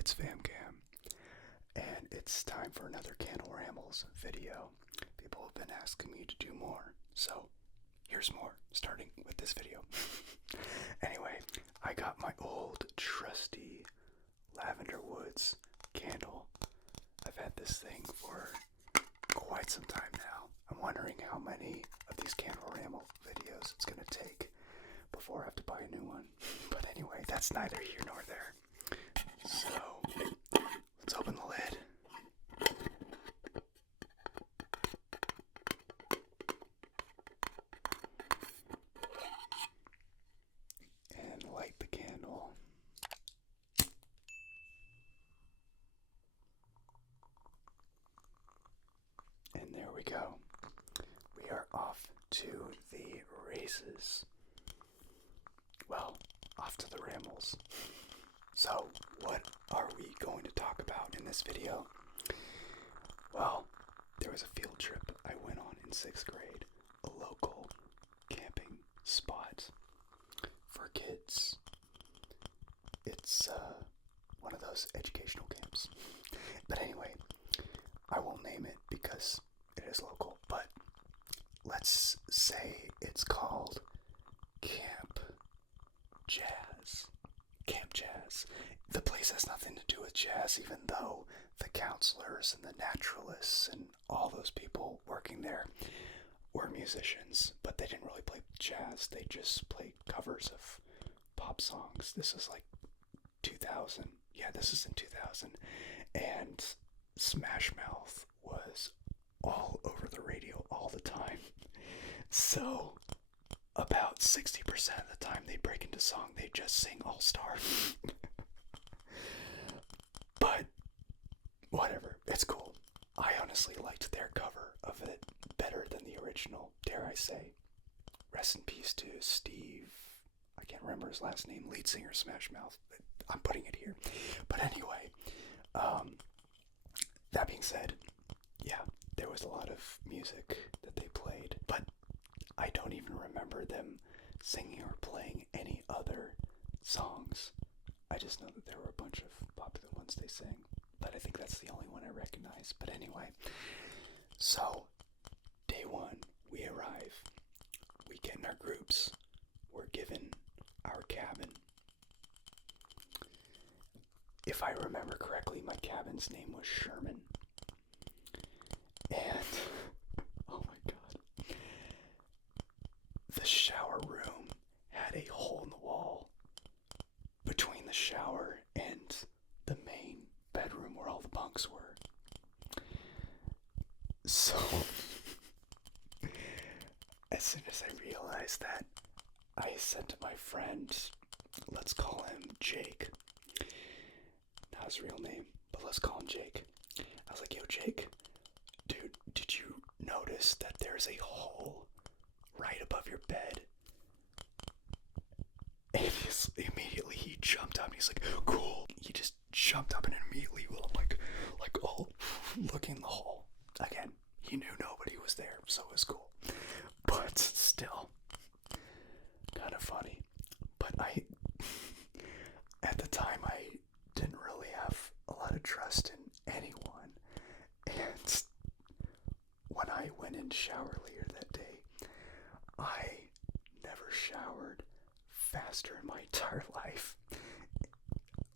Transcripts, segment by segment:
it's FamCam, and it's time for another Candle Rambles video. People have been asking me to do more, so here's more, starting with this video. Anyway, I got my old trusty Lavender Woods candle. I've had this thing for quite some time now. I'm wondering how many of these Candle Ramble videos it's gonna take before I have to buy a new one. But anyway, that's neither here nor there. So, let's open the lid. And light the candle. And there we go. We are off to the races. Well, off to the rambles. So, what are we going to talk about in this video? Well, there was a field trip I went on in 6th grade, a local camping spot for kids. It's one of those educational camps. But anyway, I won't name it because it is local, but let's say it's called Camp Jazz. Camp Jazz. The place has nothing to do with jazz, even though the counselors and the naturalists and all those people working there were musicians, but they didn't really play jazz. They just played covers of pop songs. This is like 2000. Yeah, this is in 2000. And Smash Mouth was all over the radio all the time. So about 60% of the time they break into song, they just sing All Star. But whatever, it's cool. I honestly liked their cover of it better than the original, dare I say. Rest in peace to Steve, I can't remember his last name, lead singer Smash Mouth. I'm putting it here. But anyway, that being said, yeah, there was a lot of music that they played, but I don't even remember them singing or playing any other songs. I just know that there were a bunch of popular ones they sang, but I think that's the only one I recognize. But anyway, so day one, we arrive, we get in our groups, we're given our cabin. If I remember correctly, my cabin's name was Sherman. And, oh my god, the shower room had a hole in the wall between the shower and the main bedroom where all the bunks were. So, as soon as I realized that, I said to my friend, let's call him Jake. Not his real name, but let's call him Jake. I was like, yo, Jake, dude, did you notice that there's a hole right above your bed? And immediately he jumped up and he's like, cool. He just jumped up and immediately, well, I'm like, oh, looking in the hole. Again, he knew nobody was there, so it was cool. But still, kind of funny. But at the time, I didn't really have a lot of trust in anyone. And when I went in to shower later that day, I never showered faster in my entire life.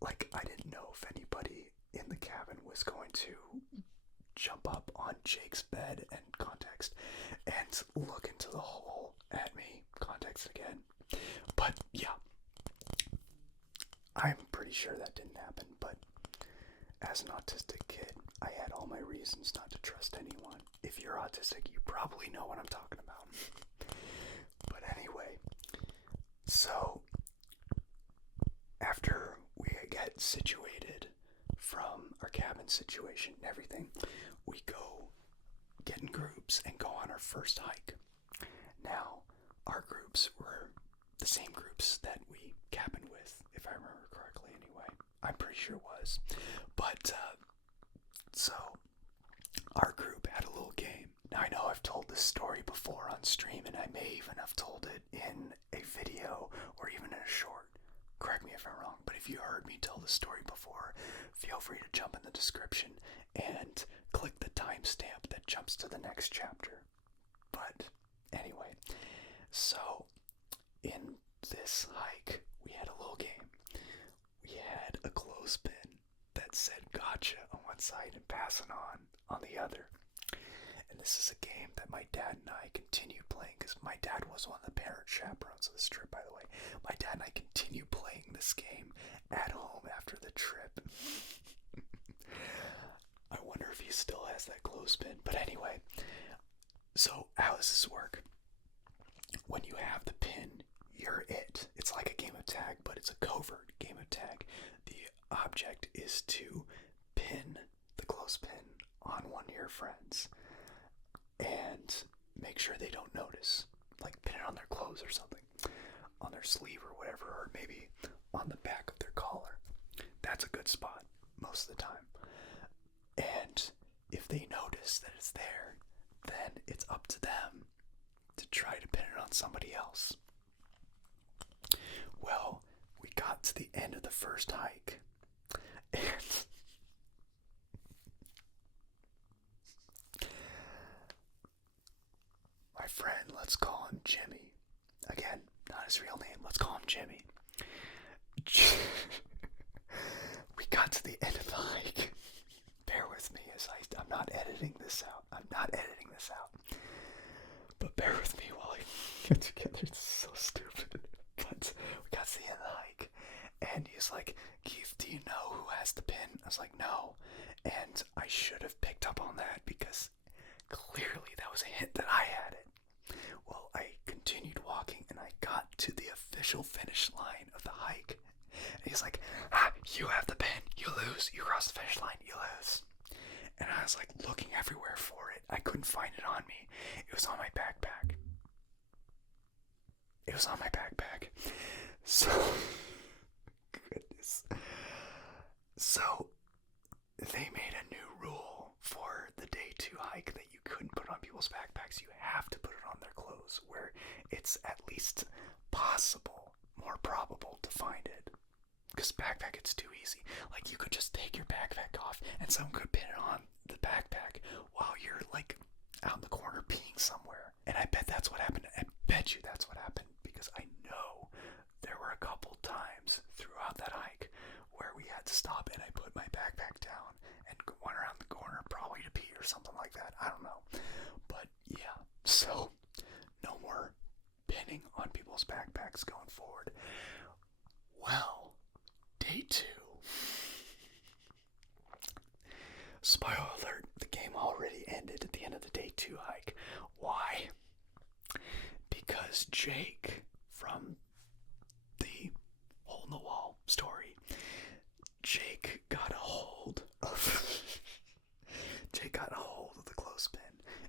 Like, I didn't know if anybody in the cabin was going to jump up on Jake's bed and context and look into the hole at me, context again. But yeah, I'm pretty sure that didn't happen, but as an autistic kid, I had all my reasons not to trust anyone. If you're autistic, you probably know what I'm talking about. But anyway, so after we get situated from our cabin situation and everything, we go get in groups and go on our first hike. Now, our groups were the same groups that we cabined with, if I remember correctly anyway. I'm pretty sure it was. But, so, our group had a little game. Now, I know I've told this story before on stream, and I may even have told it in a video or even in a short. Correct me if I'm wrong, but if if you heard me tell the story before, feel free to jump in the description and click the timestamp that jumps to the next chapter. But anyway, so in this hike, we had a little game. We had a clothespin that said gotcha on one side and passing on the other. And this is a game that my dad and I continued playing because my dad was one of the parent chaperones of this trip, by the way. My dad and I continued playing this game at home after the trip. I wonder if he still has that clothespin. But anyway, so how does this work? When you have the pin, you're it. It's like a game of tag, but it's a covert game of tag. The object is to pin the clothespin on one of your friends and make sure they don't notice. Like pin it on their clothes or something, on their sleeve or whatever, or maybe on the back of their collar. That's a good spot most of the time. And if they notice that it's there, then it's up to them to try to pin it on somebody else. Well, we got to the end of the first hike, and my friend, let's call him Jimmy. Again, not his real name, let's call him Jimmy. We got to the end of the hike. Bear with me as I'm not editing this out. But bear with me while I get together. It's so stupid. But we got to the end of the hike. And he's like, Keith, do you know who has the pin? I was like, no. And I should have picked up on that because clearly that was a hint that I had it. Well, I continued walking and I got to the official finish line of the hike. And he's like, you have the pin. You lose. You cross the finish line. You lose. And I was like looking everywhere for it. I couldn't find it on me. It was on my backpack. So, goodness. So, they made a new rule for the day 2 hike that you couldn't put on people's backpacks. You have to put it on their clothes where it's at least possible, more probable to find it. Because backpack, it's too easy. Like, you could just take your backpack off and someone could pin it on the backpack while you're, like, out in the corner peeing somewhere. And I bet that's what happened. I bet you that's what happened because I know there were a couple times throughout that hike where we had to stop and I put my backpack down and went around the corner probably to pee or something like that. I don't know. But, yeah. So, no more pinning on people's backpacks going forward. Well, day 2. Spoiler alert, the game already ended at the end of the day 2 hike. Why? Because Jake from the Hole in the Wall story, Jake got a hold of the clothespin,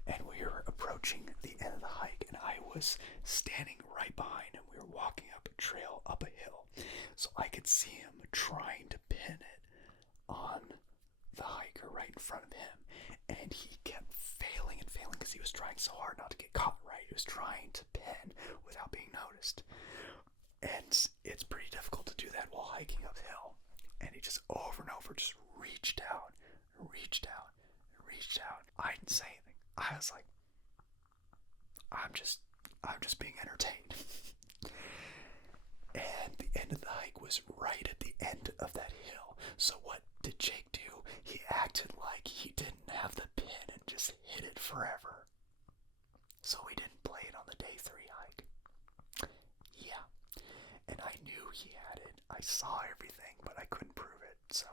and we were approaching the end of the hike, and I was standing right behind him. We were walking up a trail, up a hill, so I could see him trying to pin it on the hiker right in front of him, and he kept failing because he was trying so hard not to get caught, right? He was trying to pin without being noticed, and it's pretty difficult to do that while hiking uphill. And he just over and over just reached out. I didn't say anything. I was like, I'm just being entertained. And the end of the hike was right at the end of that hill. So what did Jake do? He acted like he didn't have the pin and just hid it forever. So we didn't play it on the day 3 hike. Yeah. And I knew he had it. I saw everything, but I couldn't prove it. So,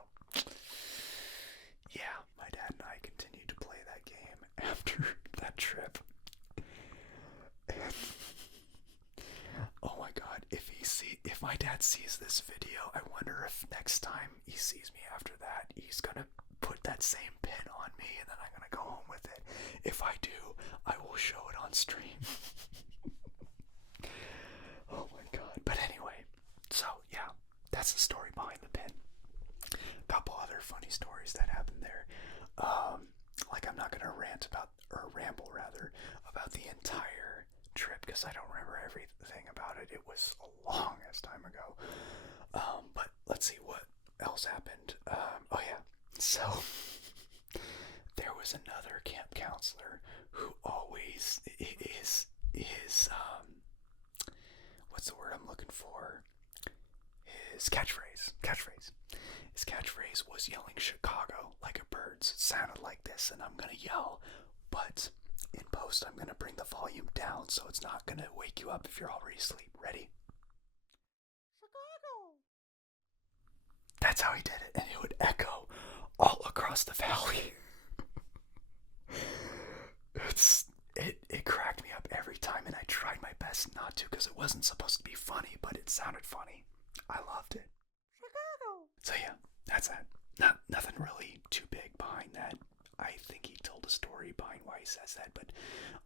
yeah, my dad and I continued to play that game after that trip. And oh my god, if my dad sees this video, I wonder if next time he sees me after that, he's gonna put that same pin on me and then I'm gonna go home with it. If I do, I will show it on stream. Oh my god. But anyway, so yeah, that's the story behind the pin. A couple other funny stories that happened there. Like I'm not gonna ramble about the entire trip because I don't remember everything about it. It was a long ass time ago. But let's see what else happened. Oh yeah, so there was another camp counselor who always is what's the word I'm looking for? His catchphrase. His catchphrase was yelling Chicago like a bird's. It sounded like this, and I'm gonna yell, but in post I'm gonna bring the volume down so it's not gonna wake you up if you're already asleep. Ready? Chicago. That's how he did it, and it would echo all across the valley. It cracked me up every time, and I tried my best not to because it wasn't supposed to be funny, but it sounded funny. I loved it. Chicago. So yeah, that's that. Nothing really too big behind that. I think he told a story behind why he says that, but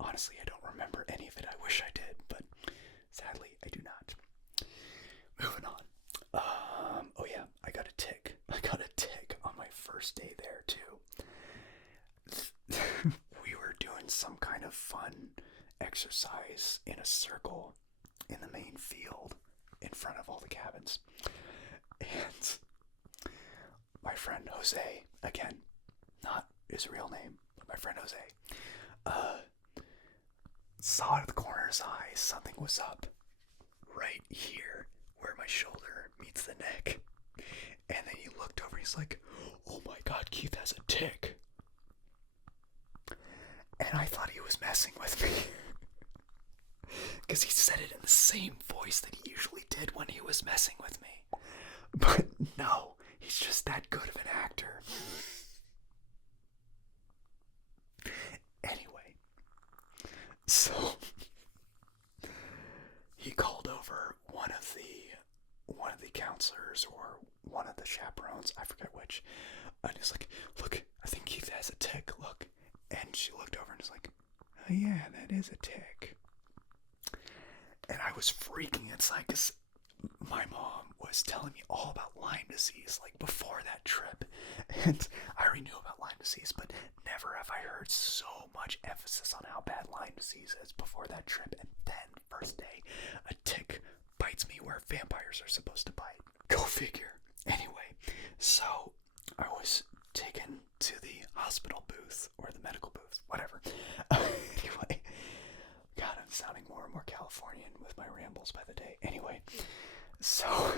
honestly, I don't remember any of it. I wish I did, but sadly, I do not. Moving on. Oh yeah, I got a tick. I got a tick on my first day there too. We were doing some kind of fun exercise in a circle in the main field in front of all the cabins. And my friend Jose, again, not his real name, but my friend Jose, saw out of the corner of his eye something was up right here where my shoulder meets the neck. And then he looked over and he's like, "Oh my god, Keith has a tick." And I thought he was messing with me. Because he said it in the same voice that he usually did when he was messing with me. But no, he's just that good of an actor. Anyway, so he called over one of the counselors or one of the chaperones, I forget which, and he's like, "Look, I think Keith has a tick, look." And she looked over and was like, "Oh yeah, that is a tick." And I was freaking inside because my mom was telling me all about Lyme disease, like before that trip. And I already knew about Lyme disease, but never have I heard so much emphasis on how bad Lyme disease is before that trip. And then, first day, a tick bites me where vampires are supposed to bite. Go figure. Anyway, so I was taken to the hospital booth or the medical booth, whatever. Anyway, God, I'm sounding more and more Californian with my rambles by the day. Anyway, so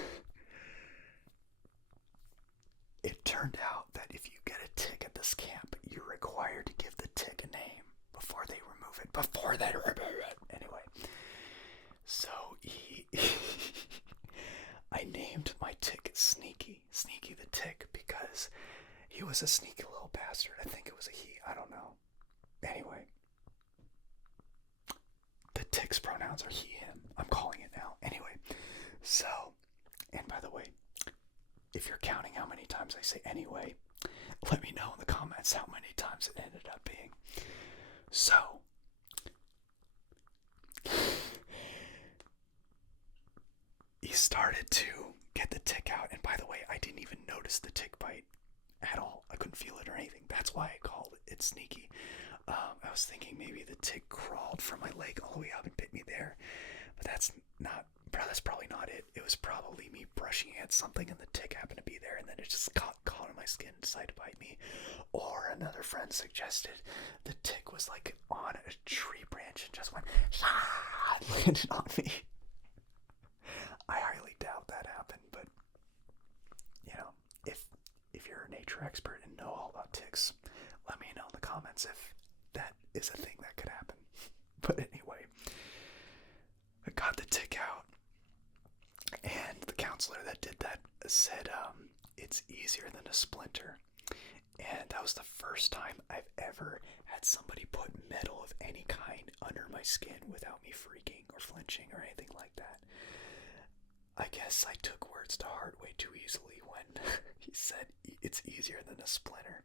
it turned out that if you get a tick at this camp, you're required to give the tick a name before they remove it. Anyway, so I named my tick Sneaky the tick, because he was a sneaky little bastard. I think it was a he. I don't know. Anyway, the tick's pronouns are he, him. I'm calling it now. Anyway, so, and by the way, if you're counting how many times I say anyway, let me know in the comments how many times it ended up being. So, he started to get the tick out, and by the way, I didn't even notice the tick bite at all. I couldn't feel it or anything. That's why I called it Sneaky. I was thinking maybe the tick crawled from my leg all the way up and bit me there, but that's probably not it. It was probably me brushing against something and the tick happened to be there, and then it just caught on my skin and decided to bite me. Or another friend suggested the tick was like on a tree branch and just went and landed on me. I highly doubt that happened, but you know, if you're a nature expert and know all about ticks, let me know in the comments if that is a thing that could happen. But anyway, I got the tick out, and the counselor that did that said it's easier than a splinter. And that was the first time I've ever had somebody put metal of any kind under my skin without me freaking or flinching or anything like that. I guess I took words to heart way too easily when he said it's easier than a splinter.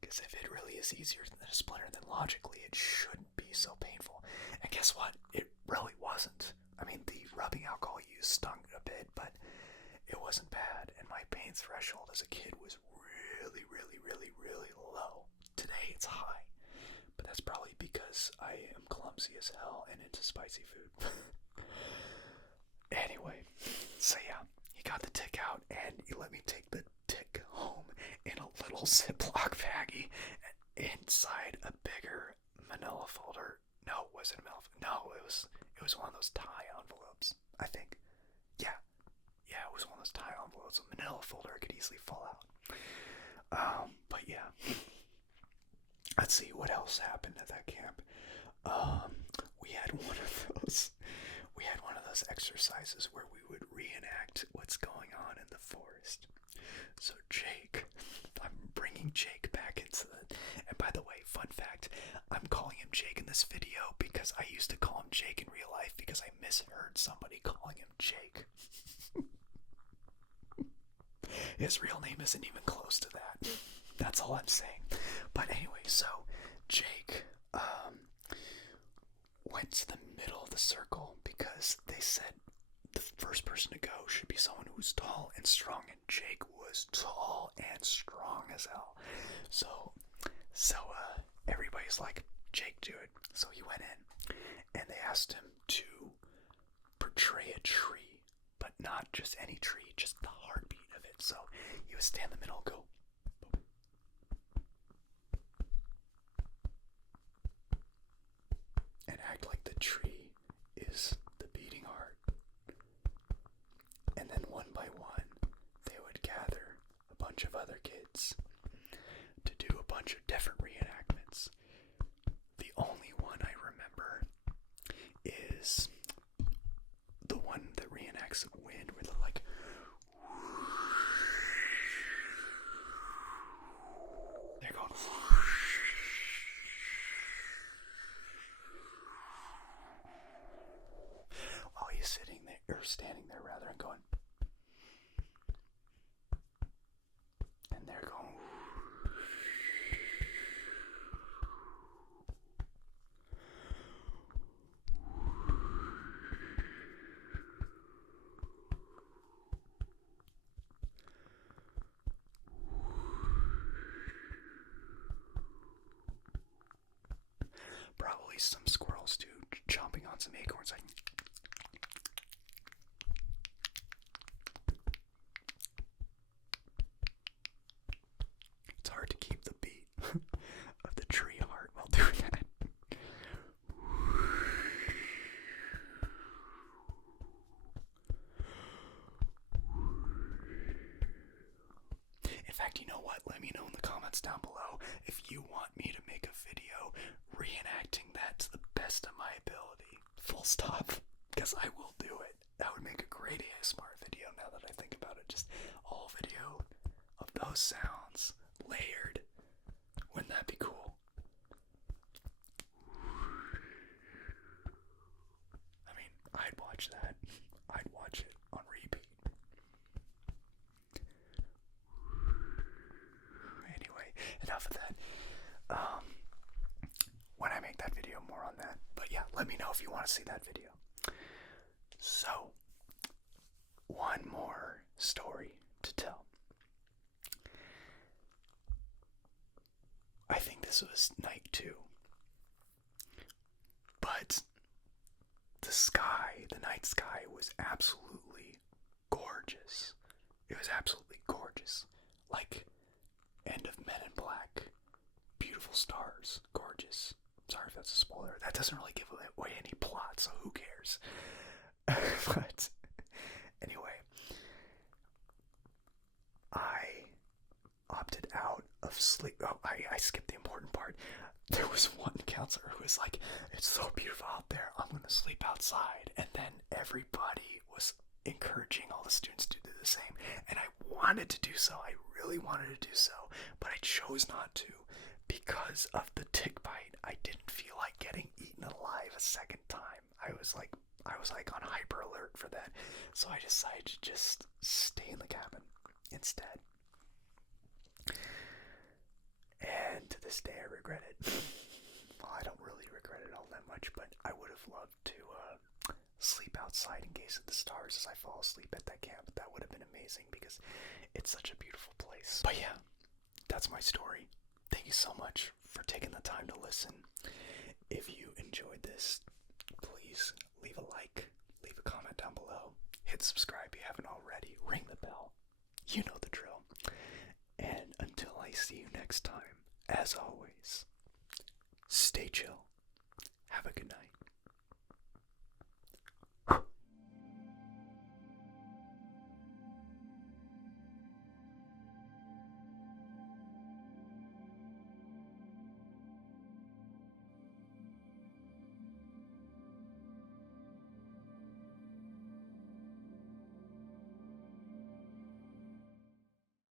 Because if it really is easier than a splinter, then logically it shouldn't be so painful. And guess what? It really wasn't. I mean, the rubbing alcohol used stung a bit, but it wasn't bad. And my pain threshold as a kid was really, really, really, really low. Today it's high. But that's probably because because I am clumsy as hell and into spicy food. Anyway, so yeah, he got the tick out and he let me take the tick home in a little Ziploc baggie inside a bigger manila folder. No, it wasn't a manila. No, it was one of those tie envelopes, I think. Yeah, it was one of those tie envelopes. A manila folder could easily fall out. But yeah, let's see what else happened at that camp. We had one of those exercises where we would reenact what's going on in the forest. So Jake, I'm bringing Jake back into the. And by the way, fun fact, I'm calling him Jake in this video because I used to call him Jake in real life because I misheard somebody calling him Jake. His real name isn't even close to that. That's all I'm saying. But anyway, so Jake went to the middle of the circle because they said the first person to go should be someone who's tall and strong, and Jake was tall and strong as hell. So everybody's like, Jake, do it. So he went in, and they asked him to portray a tree, but not just any tree, just the heartbeat of it. So he would stand in the middle, go, and act like the tree is the beating heart. And then one by one, they would gather a bunch of other kids to do a bunch of different reenactments. The only one I remember is the one that reenacts wind, where they're like, they're going, while he's sitting there, or standing there rather, and going, and they're going, probably some squirrels too, chomping on some acorns, like, it's hard to keep the beat of the tree heart while doing that. In fact, you know what? Let me know in the comments down below if you want me to make a video reenacting that to the best of my ability. Full stop. Because I will do it. That would make a great ASMR video now that I think about it. Just all video of those sounds layered. Wouldn't that be cool? I mean, I'd watch that. I'd watch it on repeat. Anyway, enough of that. When I make that video, more on that. But yeah, let me know if you want to see that video. So, one more story to tell. I think this was night 2. But the night sky was absolutely gorgeous. It was absolutely gorgeous. Like end of Men in Black. Beautiful stars. Gorgeous. Sorry if that's a spoiler. That doesn't really give away any plot, so who cares? But anyway, I opted out of sleep. Oh, I skipped the important part. There was one counselor who was like, it's so beautiful out there, I'm going to sleep outside. And then everybody was encouraging all the students to do the same. And I wanted to do so. I really wanted to do so. But I chose not to because of the tick bite. I didn't feel like getting eaten alive a second time. I was like on hyper alert for that. So I decided to just stay in the cabin instead. And to this day I regret it. Well, I don't really regret it all that much, but I would have loved to sleep outside and gaze at the stars as I fall asleep at that camp. That would have been amazing because it's such a beautiful place. But yeah, that's my story. Thank you so much for taking the time to listen. if you enjoyed this, please leave a like, leave a comment down below, hit subscribe if you haven't already, ring the bell. You know the drill. And until I see you next time, as always, stay chill.